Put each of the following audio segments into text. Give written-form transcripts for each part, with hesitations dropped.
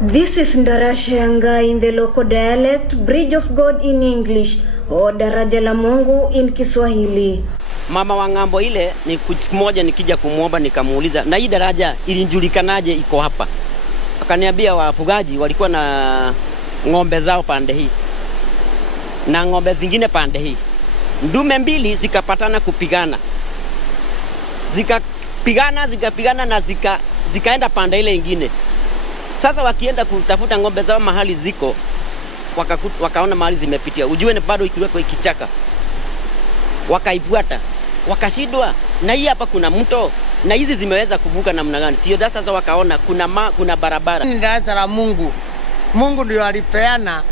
This is Ndarashanga in the local dialect, Bridge of God in English, or Daraja la Mungu in Kiswahili. Mama wa ngambo ile ni siku moja nikija kumuomba nikamuuliza, na hii daraja ilijulikanaje iko hapa? Akaniambia wafugaji walikuwa na ng'ombe zao pande hii na ng'ombe zingine pande hii. Ndume mbili zikapatana kupigana. Zikapigana na zikaenda pande ile nyingine. Sasa wakienda kutafuta ng'ombe zao mahali ziko, wakaona mahali zimepitia. Ujue ni bado ikiweko ikichaka. Wakaifuata. Wakashindwa, na hii hapa kuna mto, na hizi zimeweza kuvuka namna gani? Sio sasa wakaona kuna barabara. Ni daraja la Mungu. Mungu ndio alipeana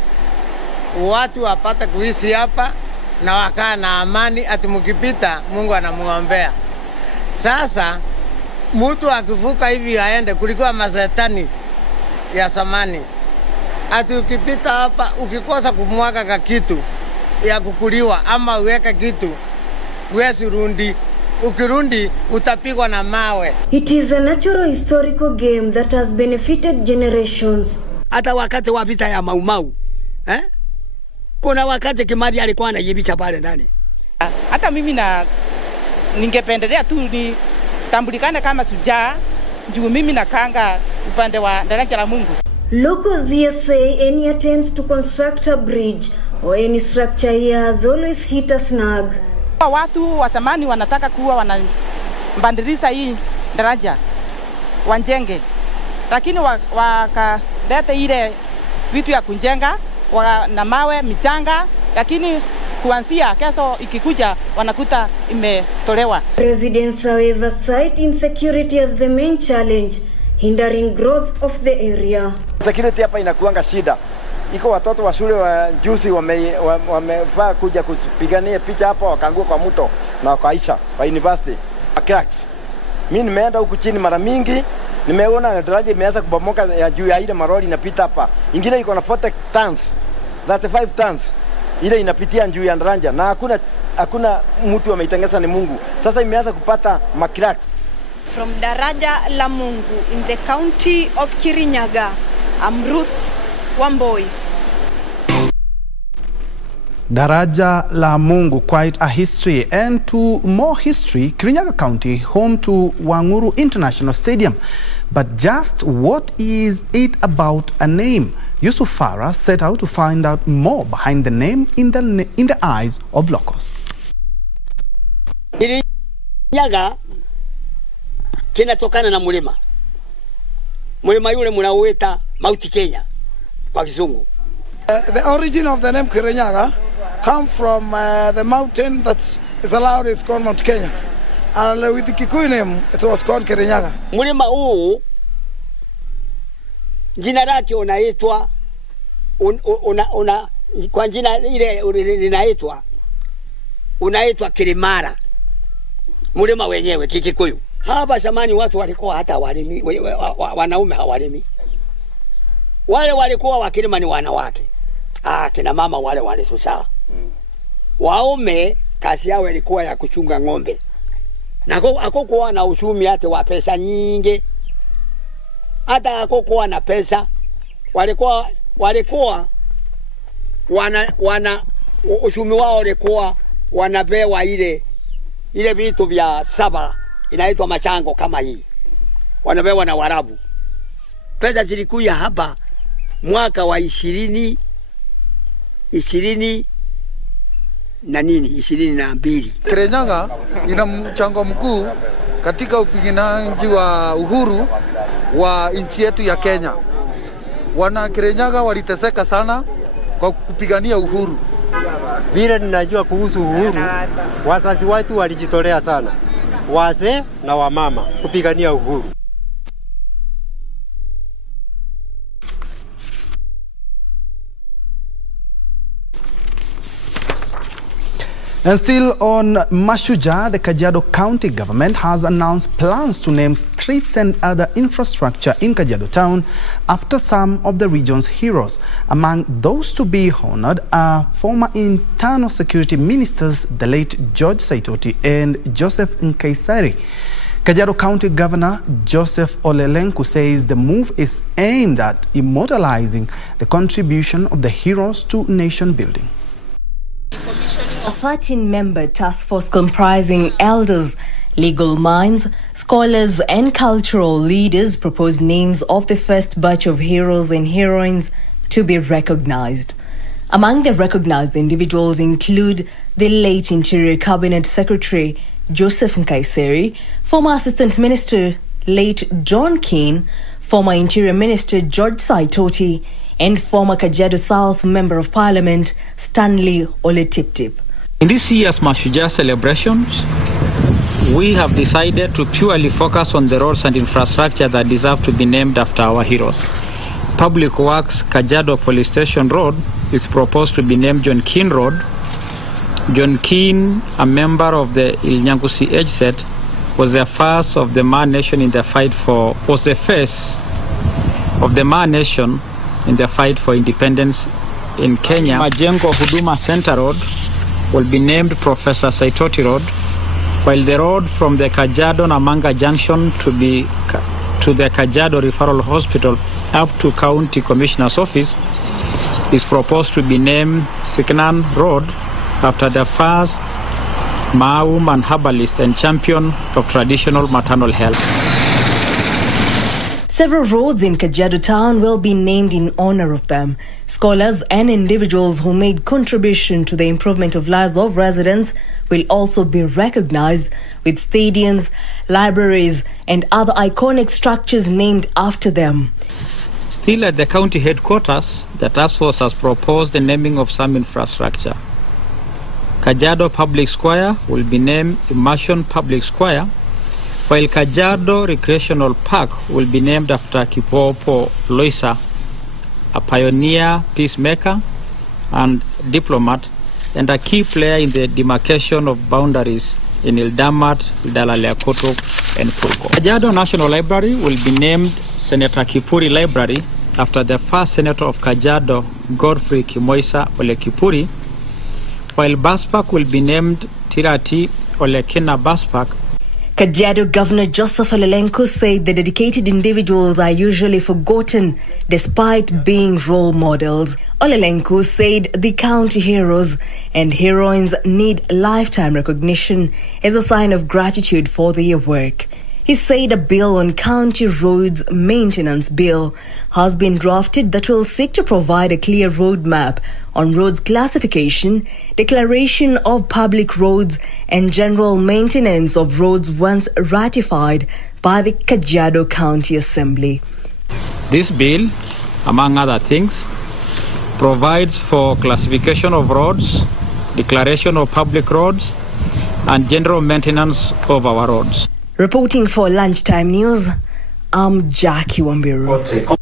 watu wapate kuishi hapa na wakaa na amani, ati mkipita Mungu anamuombea. Sasa mtu akivuka hivi aende, kulikuwa mazetani ya zamani. Ati ukipita hapa ukikosa kumwaga kitu ya kukuliwa ama uweka kitu, huwezi rudi. Ukirundi utapigwa na mawe. It is a natural historical game that has benefited generations. Hata wakati wa vita ya Maumau, kuna wakati Kimari alikuwa anajibicha pale ndani. Hata mimi ningependelea tu ni tambulikane kama shujaa, juu mimi nakanga upande wa daraja la Mungu. Locals here say any attempts to construct a bridge or any structure here has always hit a snag. Watu wa zamani wanataka kuwa wanabadilisha hii daraja wanjenge, lakini wakaleta ile vitu ya kunjenga na mawe michanga, lakini kuanzia kesho ikikuja wanakuta imetolewa. Residents however cite insecurity as the main challenge hindering growth of the area. Security hapa inakuanga shida. Iko watoto wa shule wa juzi wamevaa kuja kupigania picha hapa, wakaangua kwa mto na wakaisha kwa university. Cracks. Mimi nimeenda huku chini mara mingi, nimeona daraja imeanza kubomoka ya juu ya ile maroli inapita hapa. Ingine iko na 40 tons, 35 tons. Ile inapitia juu ya daraja na hakuna mtu ameitengeneza, ni Mungu. Sasa imeanza kupata cracks. From Daraja la Mungu in the county of Kirinyaga, I'm Ruth Wamboi. Daraja la Mungu, quite a history. And to more history, Kirinyaga County, home to Wanguru International Stadium. But just what is it about a name? Yusuf Farah set out to find out more behind the name in the eyes of locals. Kirinyaga kinatokana na mulima. Mulima yule mnauita Mount Kenya kwa Kizungu. The origin of the name Kirinyaga come from the mountain that is allowed, it's called Mount Kenya. And with the Kikuyu name, it was called Kirinyaga. Mulima huu jina lake unaitwa kwa jina ile linaitwa unaitwa Kilimara. Mulima wenyewe Kikuyu. Hapa zamani watu walikuwa hata walimi, wanaume hawalimi. Wale walikuwa wakilima ni wanawake. Kina mama wale walisusa. Waume kazi yao ilikuwa ya kuchunga ng'ombe. Na hakukuwa na uchumi hata wa pesa nyingi. Hata hakukuwa na pesa. Walikuwa wana uchumi wao ulikuwa wanapewa ile vitu vya saba inaitwa machango kama hii. Wanapewa na Warabu. Pesa zilikuja hapa mwaka wa 22 Kirinyaga ina mchango mkuu katika upiganaji wa uhuru wa nchi yetu ya Kenya. Wana Kirinyaga waliteseka sana kwa kupigania uhuru. Vile ninajua kuhusu uhuru, wazazi wetu walijitolea sana, wazee na wamama, kupigania uhuru. And still on Mashuja, the KAJIADO County government has announced plans to name streets and other infrastructure in KAJIADO town after some of the region's heroes. Among those to be honored are former internal security ministers, the late George Saitoti and Joseph Nkaisari. Kajiado County Governor Joseph Ole Lenku says the move is aimed at immortalizing the contribution of the heroes to nation building. A 13-member task force comprising elders, legal minds, scholars and cultural leaders proposed names of the first batch of heroes and heroines to be recognized. Among the recognized individuals include the late Interior Cabinet Secretary Joseph Nkaiseri, former Assistant Minister late John Keane, former Interior Minister George Saitoti, and former KAJIADO South Member of Parliament Stanley Oletiptip. In this year's Mashujaa celebrations, we have decided to purely focus on the roads and infrastructure that deserve to be named after our heroes. Public Works KAJIADO Police Station Road is proposed to be named John Keane Road. John Keane, a member of the Ilnyangusi age set, was the first of the Maa Nation in the fight for independence in Kenya. Majengo Huduma Center Road will be named Professor Saitoti Road, while the road from the KAJIADO Namanga Junction to the KAJIADO Referral Hospital up to County Commissioner's Office is proposed to be named Siknan Road after the first Maa woman herbalist and champion of traditional maternal health. Several roads in KAJIADO town will be named in honor of them. Scholars and individuals who made contribution to the improvement of lives of residents will also be recognized, with stadiums, libraries and other iconic structures named after them. Still at the county headquarters, the task force has proposed the naming of some infrastructure. KAJIADO Public Square will be named Immersion Public Square, while KAJIADO Recreational Park will be named after Kipopo Loisa, a pioneer, peacemaker and diplomat, and a key player in the demarcation of boundaries in Ildamat, Idalaleakoto and Pulko. KAJIADO National Library will be named Senator Kipuri Library after the first senator of KAJIADO, Godfrey Kimoisa Ole Kipuri, while Bus Park will be named Tirati Olekina Bus Park. KAJIADO Governor Joseph Ole Lenku said the dedicated individuals are usually forgotten despite being role models. Ole Lenku said the county heroes and heroines need lifetime recognition as a sign of gratitude for their work. He said a bill on county roads maintenance bill has been drafted that will seek to provide a clear roadmap on roads classification, declaration of public roads and general maintenance of roads once ratified by the KAJIADO County Assembly. This bill, among other things, provides for classification of roads, declaration of public roads and general maintenance of our roads. Reporting for Lunchtime News, I'm Jackie Wambiru.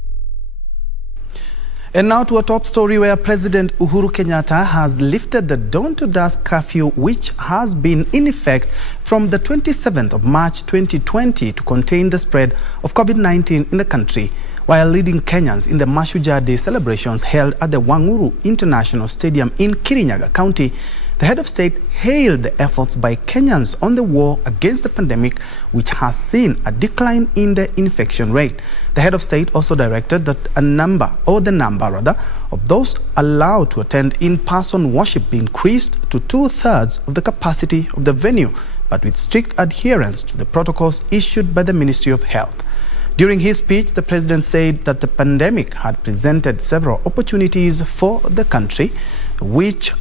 And now to a top story where President Uhuru Kenyatta has lifted the dawn-to-dusk curfew, which has been in effect from the 27th of March 2020 to contain the spread of COVID-19 in the country, while leading Kenyans in the Mashujaa Day celebrations held at the Wanguru International Stadium in Kirinyaga County. The head of state hailed the efforts by Kenyans on the war against the pandemic, which has seen a decline in the infection rate. The head of state also directed that the number of those allowed to attend in-person worship be increased to 2/3 of the capacity of the venue, but with strict adherence to the protocols issued by the Ministry of Health. During his speech, the president said that the pandemic had presented several opportunities for the country, which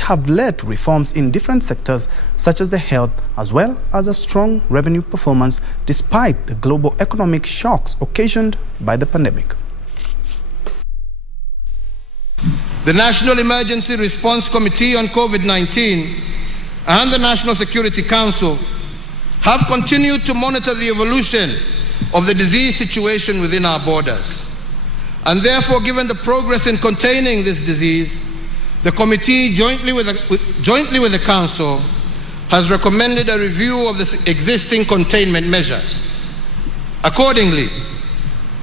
have led to reforms in different sectors, such as the health, as well as a strong revenue performance despite the global economic shocks occasioned by the pandemic. The National Emergency Response Committee on COVID-19 and the National Security Council have continued to monitor the evolution of the disease situation within our borders. And therefore, given the progress in containing this disease, the committee, jointly with the Council, has recommended a review of the existing containment measures. Accordingly,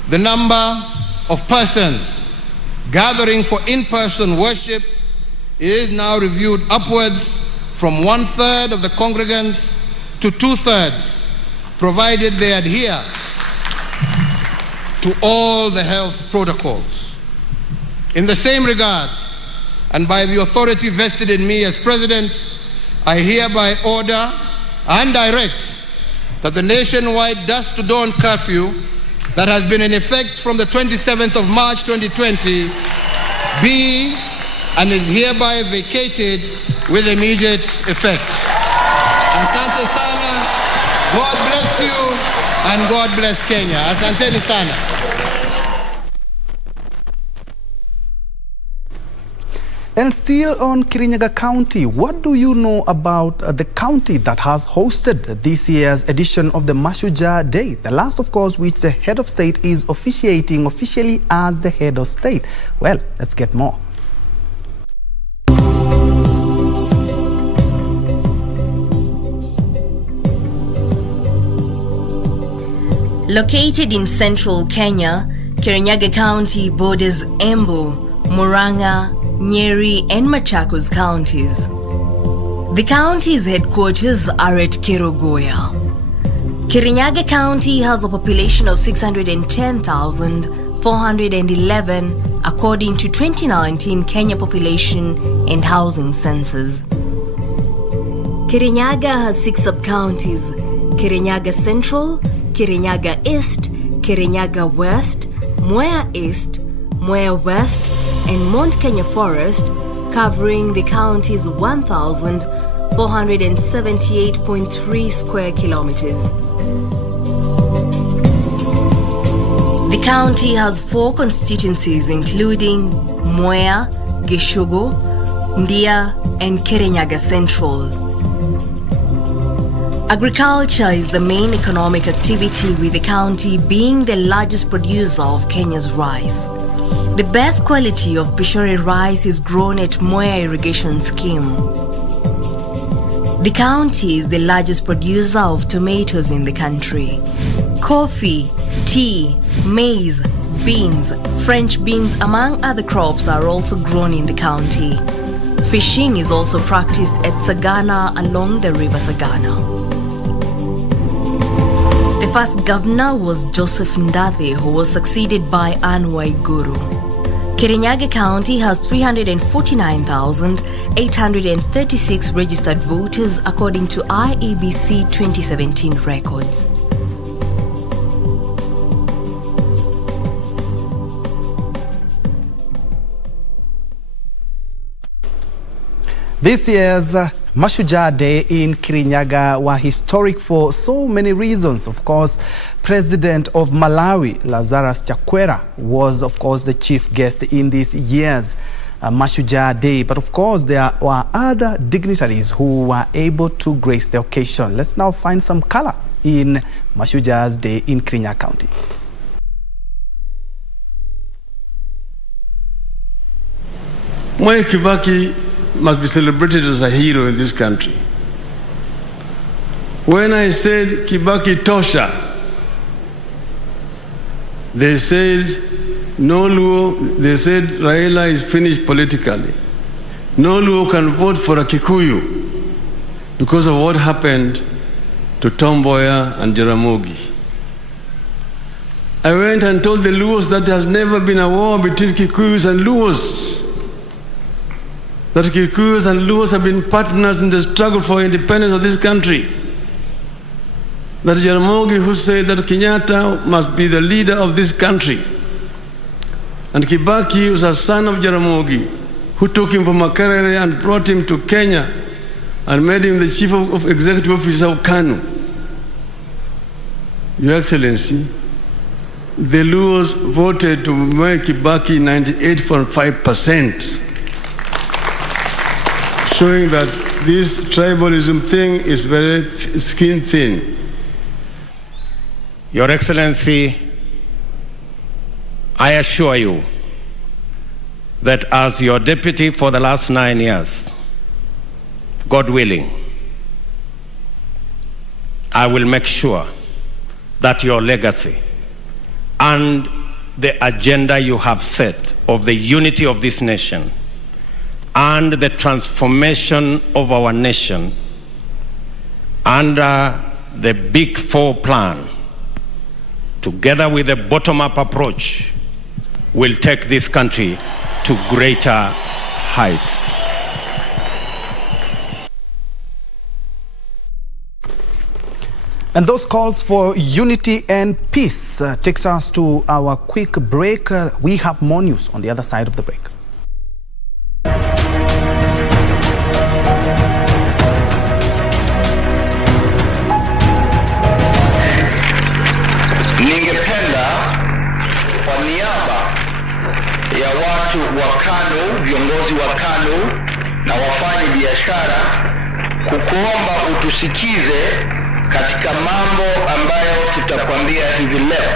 the number of persons gathering for in-person worship is now reviewed upwards from 1/3 of the congregants to 2/3 provided they adhere to all the health protocols. In the same regard, and by the authority vested in me as President, I hereby order and direct that the nationwide dusk to dawn curfew that has been in effect from the 27th of March 2020 be and is hereby vacated with immediate effect. Asante sana, God bless you, and God bless Kenya. Asanteni sana. And still on Kirinyaga County, what do you know about the county that has hosted this year's edition of the Mashujaa Day? The last, of course, which the head of state is officiating officially as the head of state. Well, let's get more. Located in central Kenya, Kirinyaga County borders Embu, Murang'a, Nyeri and Machakos counties. The county's headquarters are at Kerugoya. Kirinyaga County has a population of 610,411 according to 2019 Kenya Population and Housing Census. Kirinyaga has 6 sub-counties: Kirinyaga Central, Kirinyaga East, Kirinyaga West, Mwea East, Mwea West, and Mount Kenya Forest, covering the county's 1,478.3 square kilometers. The county has 4 constituencies including Mwea, Gishugu, Ndia, and Kirinyaga Central. Agriculture is the main economic activity, with the county being the largest producer of Kenya's rice. The best quality of Pishori rice is grown at Mwea Irrigation Scheme. The county is the largest producer of tomatoes in the country. Coffee, tea, maize, beans, French beans, among other crops, are also grown in the county. Fishing is also practiced at Sagana along the river Sagana. The first governor was Joseph Ndathi, who was succeeded by Anne Waiguru. Kirinyaga County has 349,836 registered voters according to IEBC 2017 records. This year's Mashujaa Day in Kirinyaga were historic for so many reasons. Of course, President of Malawi, Lazarus Chakwera, was, of course, the chief guest in this year's Mashujaa Day. But, of course, there were other dignitaries who were able to grace the occasion. Let's now find some color in Mashujaa's Day in Kirinyaga County. Mwai Kibaki must be celebrated as a hero in this country. When I said Kibaki Tosha, they said no Luo, they said Raila is finished politically. No Luo can vote for a Kikuyu because of what happened to Tom Mboya and Jaramogi. I went and told the Luos that there has never been a war between Kikuyus and Luos. That Kikuyus and Luos have been partners in the struggle for independence of this country. That Jaramogi, who said that Kenyatta must be the leader of this country, and Kibaki was a son of Jaramogi, who took him from Makerere and brought him to Kenya and made him the chief of executive officer of KANU. Your Excellency, the Luos voted to make Kibaki 98.5%. Showing that this tribalism thing is very skin thin. Your Excellency, I assure you that as your deputy for the last 9 years, God willing, I will make sure that your legacy and the agenda you have set of the unity of this nation and the transformation of our nation under the Big Four plan, together with a bottom-up approach, will take this country to greater heights. And those calls for unity and peace takes us to our quick break. We have more news on the other side of the break. Ningependa kwa niaba ya watu wa KANU, viongozi wa KANU na wafanyi biashara kukuomba utusikize katika mambo ambayo tutakwambia hivi leo.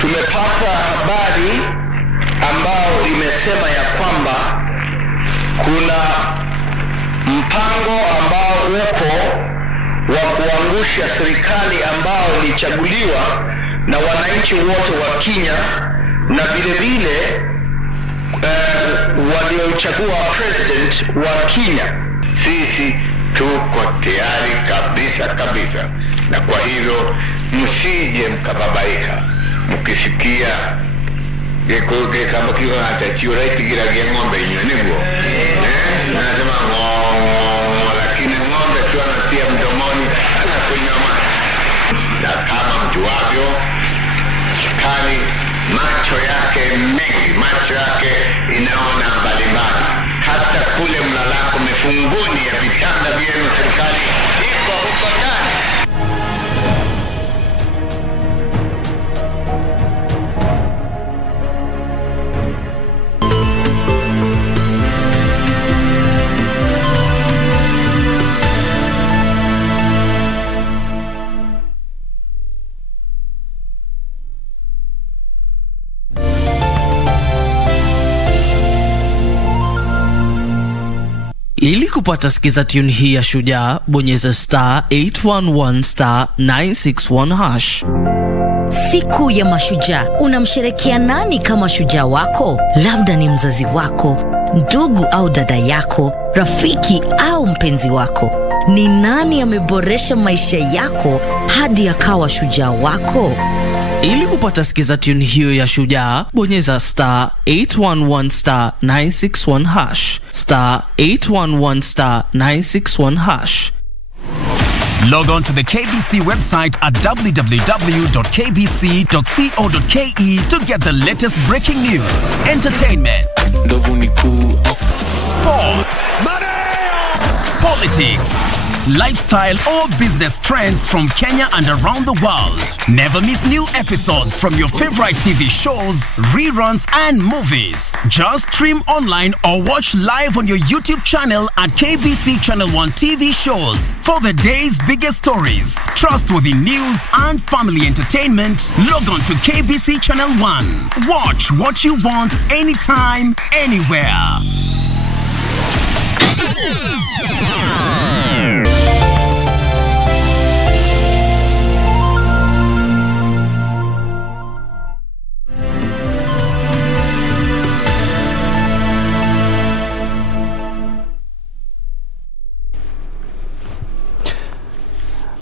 Tumepata habari ambao imesema ya kwamba kuna mpango ambao uko wa kuangusha serikali ambao ilichaguliwa na wananchi wote wa Kenya na vile vile waliochagua president wa Kenya. Sisi tuko tayari kabisa, na kwa hivyo msije mkababaika mkisikia kama kiko natachiwa ikigira ng'ombe inyonegwo nasema ng'ombe, lakini ng'ombe tu anatia mdomoni anakunywa maji. Na kama mjuavyo, serikali macho yake mengi, macho yake inaona mbalimbali. Hata kule mlalako mifunguni ya vitanda vyenu serikali iko huko ndani. Ili kupata sikiza tune hii ya Shujaa, bonyeza *811*961#. Siku ya Mashujaa, unamsherekea nani kama shujaa wako? Labda ni mzazi wako, ndugu au dada yako, rafiki au mpenzi wako. Ni nani ameboresha maisha yako hadi akawa shujaa wako? Ili kupata sikiza tune hiyo ya Shujaa, bonyeza *811*961#. *811*961#. Log on to the KBC website at www.kbc.co.ke to get the latest breaking news, entertainment, sports, politics, lifestyle or business trends from Kenya and around the world. Never miss new episodes from your favorite TV shows, reruns and movies. Just stream online or watch live on your YouTube channel at KBC Channel 1 TV shows. For the day's biggest stories, trustworthy news and family entertainment, log on to KBC Channel 1. Watch what you want anytime, anywhere.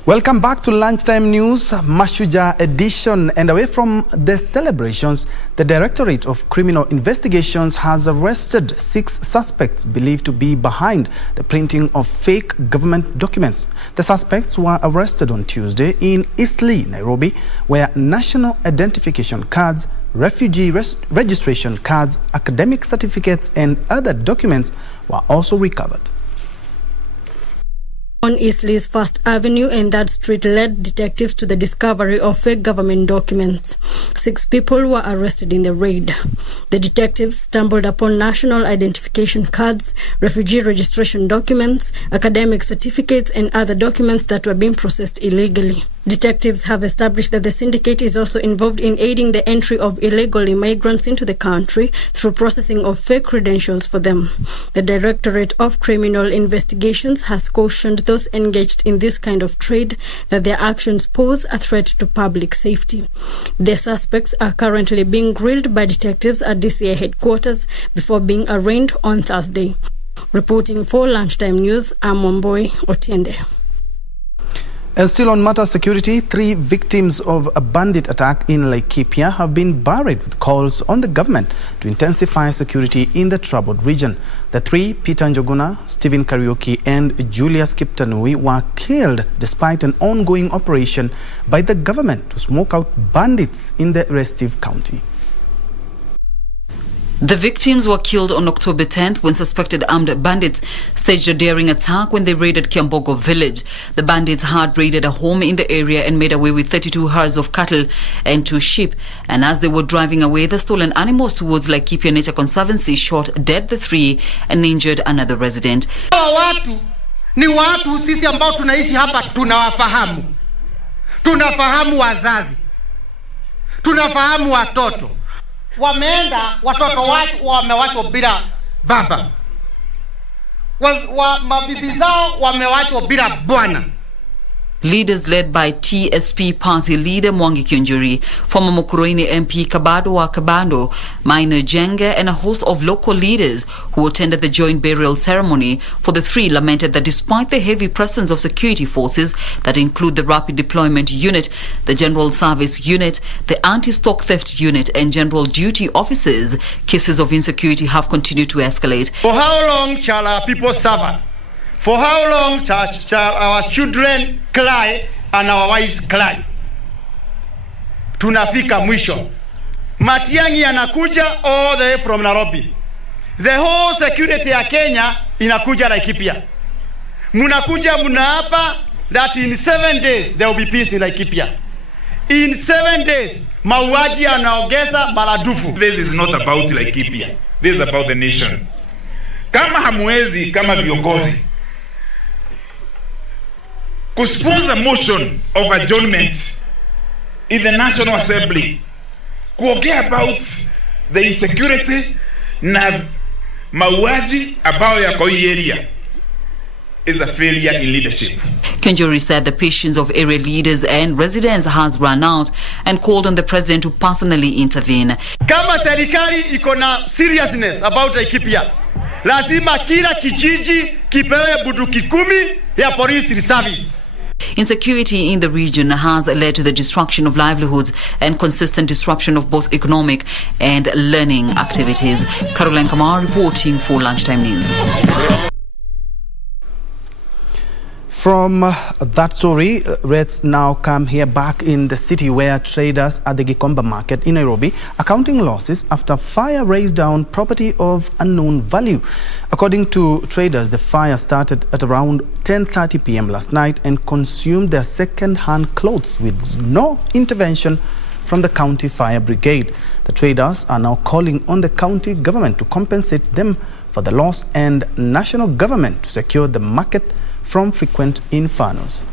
Welcome back to Lunchtime News, Mashujaa edition. And away from the celebrations, the Directorate of Criminal Investigations has arrested 6 suspects believed to be behind the printing of fake government documents. The suspects were arrested on Tuesday in Eastleigh, Nairobi, where national identification cards, refugee registration cards, academic certificates and other documents were also recovered. On Eastleigh's First Avenue and that street led detectives to the discovery of fake government documents. 6 people were arrested in the raid. The detectives stumbled upon national identification cards, refugee registration documents, academic certificates and other documents that were being processed illegally. Detectives have established that the syndicate is also involved in aiding the entry of illegal immigrants into the country through processing of fake credentials for them. The Directorate of Criminal Investigations has cautioned those engaged in this kind of trade that their actions pose a threat to public safety. The suspects are currently being grilled by detectives at DCI headquarters before being arraigned on Thursday. Reporting for Lunchtime News, I'm Mwamboi Otiende. And still on matter security, 3 victims of a bandit attack in Laikipia have been buried with calls on the government to intensify security in the troubled region. The 3, Peter Njuguna, Stephen Kariuki and Julius Kiptanui, were killed despite an ongoing operation by the government to smoke out bandits in the restive county. The victims were killed on October 10th when suspected armed bandits staged a daring attack when they raided Kiambogo village. The bandits had raided a home in the area and made away with 32 herds of cattle and 2 sheep. And as they were driving away the stolen animals towards Laikipia Nature Conservancy, shot dead the 3 and injured another resident. Watu ni watu sisi ambao tunaishi hapa tunawafahamu. Tunafahamu wazazi. Tunafahamu watoto. Wameenda watoto wamewachwa bila baba. Mabibi zao wamewachwa bila bwana. Leaders led by TSP party leader Mwangi Njue, former Mukurweini MP KAJIADO wa Kabando, Minor Jenga and a host of local leaders who attended the joint burial ceremony for the 3 lamented that despite the heavy presence of security forces that include the Rapid Deployment Unit, the General Service Unit, the Anti-Stock Theft Unit and General Duty Officers, cases of insecurity have continued to escalate. For how long shall our people suffer? For how long shall our children cry and our wives cry? Tunafika mwisho. Matiang'i yanakuja all the way from Nairobi. The whole security ya Kenya inakuja Laikipia. Munakuja munaapa that in 7 days there will be peace in Laikipia. In 7 days, mauaji yanaongeza maradufu. This is not about Laikipia. This is about the nation. Kama hamwezi kama viongozi kusponsor motion of adjournment in the National Assembly kuongea about the insecurity na mauaji ambayo yako hii area is a failure in leadership. Njue said the patience of area leaders and residents has run out and called on the president to personally intervene. Kama serikali iko na seriousness about Laikipia, lazima kila kijiji kipewe bunduki 10 ya police reservist. Insecurity in the region has led to the destruction of livelihoods and consistent disruption of both economic and learning activities. Caroline Kamar reporting for Lunchtime News. From that story, let's now come here back in the city where traders at the Gikomba market in Nairobi are counting losses after fire razed down property of unknown value. According to traders, the fire started at around 10:30 p.m. last night and consumed their second-hand clothes with no intervention from the county fire brigade. The traders are now calling on the county government to compensate them for the loss and national government to secure the market from frequent infernos.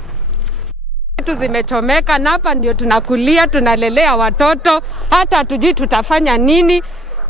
Vitu zimechomeka na hapa ndio tunakulia, tunalelea watoto, hata hatujui tutafanya nini.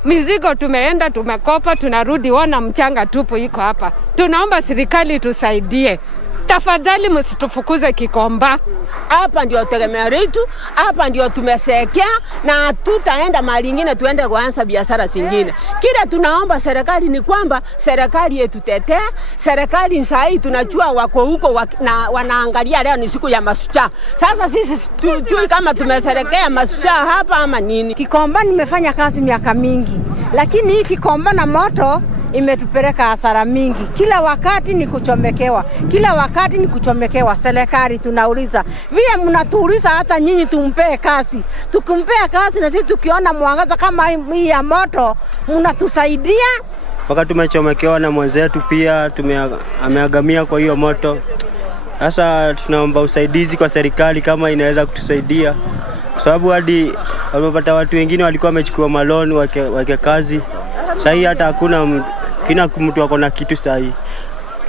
Mizigo tumeenda tumekopa, tunarudi wana mchanga tupo iko hapa. Tunaomba serikali tusaidie. Tafadhali msitufukuze Gikomba. Hapa ndio tegemeo letu, hapa ndio tumesekea na tutaenda mahali nyingine tuende kuanza biashara zingine. Kile tunaomba serikali ni kwamba serikali yetutetee, serikali sahi tunajua wako huko na wanaangalia leo ni siku ya masucha. Sasa sisi tujui kama tumeserekea masucha hapa ama nini. Gikomba nimefanya kazi miaka mingi, lakini hii Gikomba na moto imetupeleka hasara mingi. Kila wakati ni kuchomekewa. Kila wakati ni kuchomekewa. Serikali tunauliza. Vile mnatuuliza hata nyinyi tumpee kazi. Tukimpea kazi na sisi tukiona mwangaza kama hii ya moto, mnatusaidia. Wakati tumechomekewa na mwenzetu pia ameagamia kwa hiyo moto. Sasa tunaomba usaidizi kwa serikali kama inaweza kutusaidia. Kwa sababu hadi wamepata watu wengine walikuwa wamechukua maloni wake kazi. Sahi hata hakuna kina mtu wako na kitu sahi.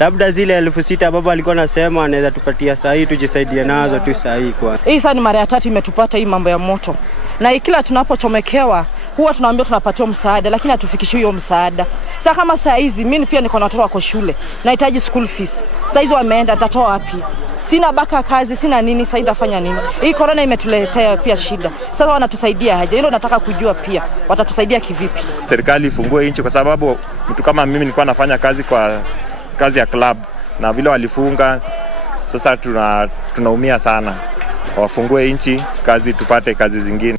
Labda zile 6,000 baba alikuwa anasema anaweza tupatia sahi tujisaidie nazo tu sahi kwa. Hii sasa ni mara ya 3 imetupata hii mambo ya moto. Na kila tunapochomekewa huwa tunaambia tunapatiwa msaada lakini hatufikishi hiyo msaada. Sasa kama saa hizi mimi pia niko na watoto wako shule, nahitaji school fees. Sasa hizo wameenda nitatoa wapi? Sina baka kazi, sina nini, sasa nitafanya nini? Hii corona imetuletea pia shida. Sasa wanatusaidia haja. Hilo nataka kujua pia. Watatusaidia kivipi? Serikali ifungue nchi kwa sababu mtu kama mimi nilikuwa nafanya kazi kwa kazi ya club na vile walifunga sasa tunaumia sana. Wafungue nchi, kazi tupate kazi zingine.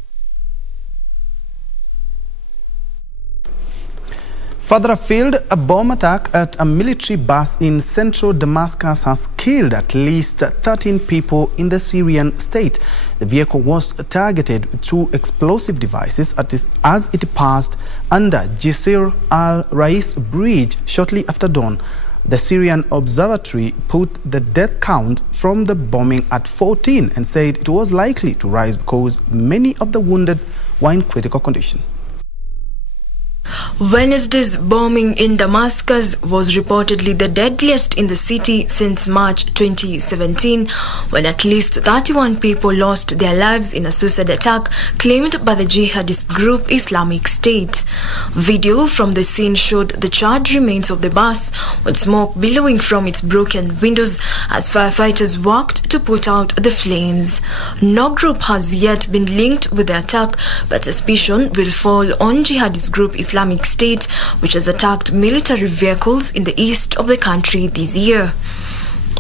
Further afield, a bomb attack at a military bus in central Damascus has killed at least 13 people in the Syrian state. The vehicle was targeted with 2 explosive devices as it passed under Jisr al-Rais bridge shortly after dawn. The Syrian Observatory put the death count from the bombing at 14 and said it was likely to rise because many of the wounded were in critical condition. Wednesday's bombing in Damascus was reportedly the deadliest in the city since March 2017, when at least 31 people lost their lives in a suicide attack claimed by the jihadist group Islamic State. Video from the scene showed the charred remains of the bus with smoke billowing from its broken windows as firefighters worked to put out the flames. No group has yet been linked with the attack, but suspicion will fall on jihadist group Islamic State, which has attacked military vehicles in the east of the country this year.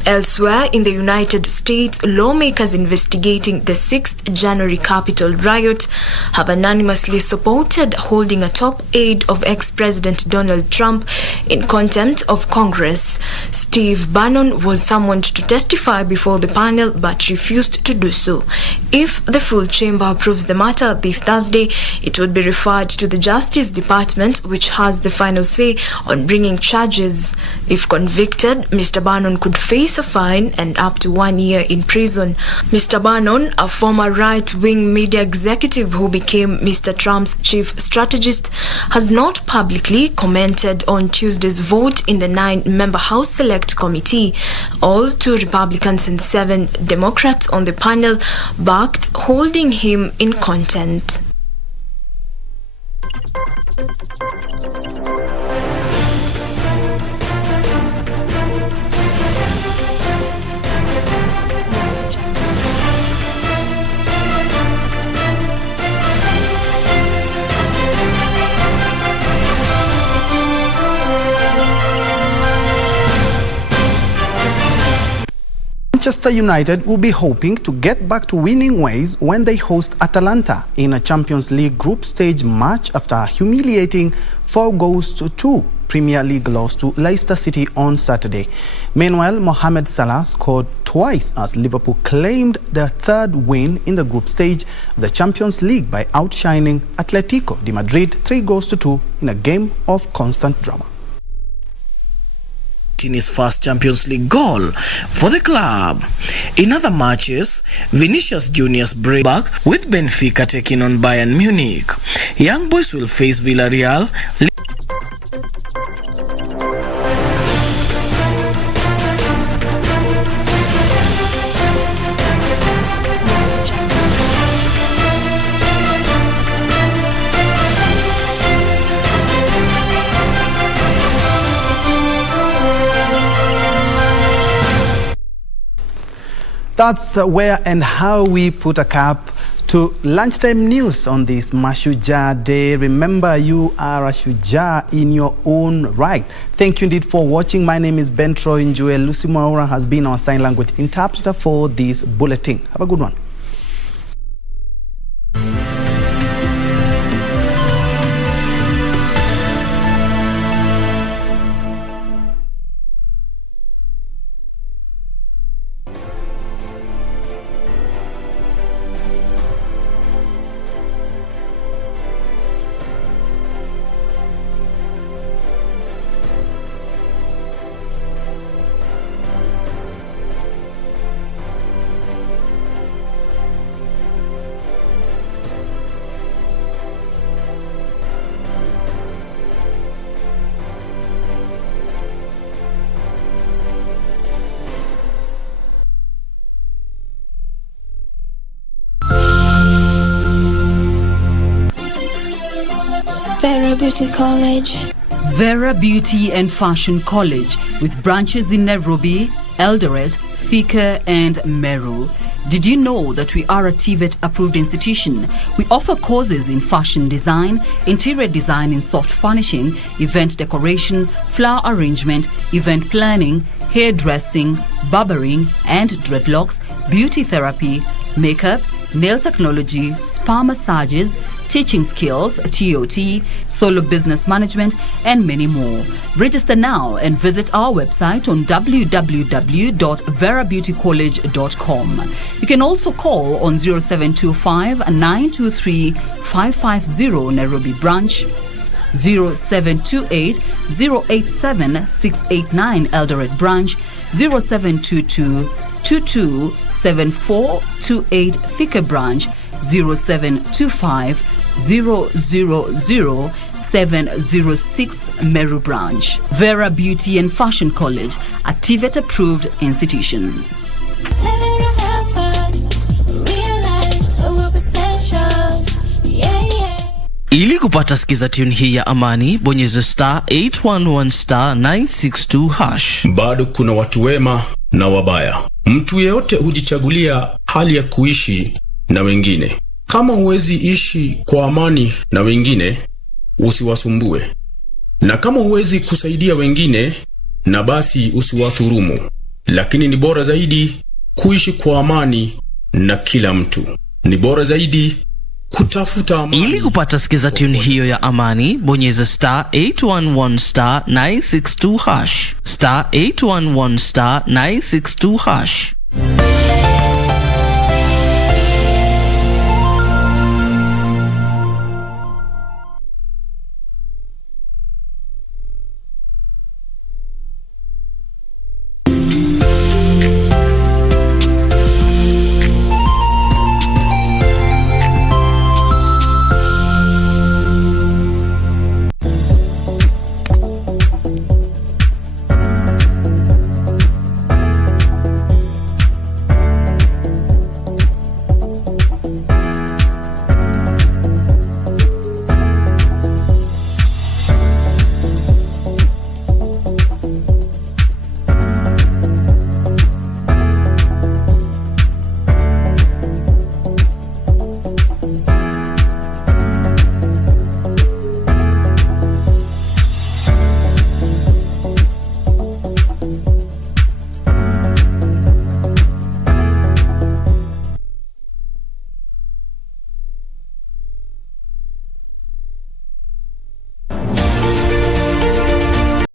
Elsewhere in the United States, lawmakers investigating the 6th January Capitol riot have unanimously supported holding a top aide of ex-President Donald Trump in contempt of Congress. Steve Bannon was summoned to testify before the panel but refused to do so. If the full chamber approves the matter this Thursday, it would be referred to the Justice Department, which has the final say on bringing charges. If convicted, Mr. Bannon could face a fine and up to 1 year in prison. Mr. Bannon, a former right-wing media executive who became Mr. Trump's chief strategist, has not publicly commented on Tuesday's vote in the 9-member House Select Committee. All 2 Republicans and 7 Democrats on the panel backed holding him in contempt. Manchester United will be hoping to get back to winning ways when they host Atalanta in a Champions League group stage match after a humiliating 4-2 Premier League loss to Leicester City on Saturday. Meanwhile, Mohamed Salah scored twice as Liverpool claimed their 3rd win in the group stage of the Champions League by outshining Atletico de Madrid 3-2 in a game of constant drama. In his first Champions League goal for the club. In other matches, Vinicius Junior's breakback with Benfica taking on Bayern Munich. Young Boys will face Villarreal. That's where and how we put a cap to lunchtime news on this Mashujaa Day. Remember, you are a Shujaa in your own right. Thank you indeed for watching. My name is Bentroy Njue. Lucy Maura has been our sign language interpreter for this bulletin. Have a good one. Vera Beauty College. Vera Beauty and Fashion College, with branches in Nairobi, Eldoret, Thika and Meru. Did you know that we are a TVET approved institution? We offer courses in fashion design, interior design in soft furnishing, event decoration, flower arrangement, event planning, hairdressing, barbering and dreadlocks, beauty therapy, makeup, nail technology, spa massages, teaching skills, TOT, solo business management, and many more. Register now and visit our website on www.verabeautycollege.com. You can also call on 0725 923 550 Nairobi branch, 0728 087 689 Eldoret branch, 0722 227428 Thika branch, 0725 000 Meru branch. Vera Beauty and Fashion College, a TVET approved institution. Ili kupata skiza tune hii ya amani, bonyeza *811*962#. Bado kuna watu wema na wabaya. Mtu yeyote hujichagulia hali ya kuishi na wengine. Kama huwezi ishi kwa amani na wengine, usiwasumbue. Na kama huwezi kusaidia wengine, na basi usiwadhulumu. Lakini ni bora zaidi kuishi kwa amani na kila mtu. Ni bora zaidi kutafuta amani. Ili kupata skiza tune hiyo ya amani, bonyeza *811*962#. *811*962#.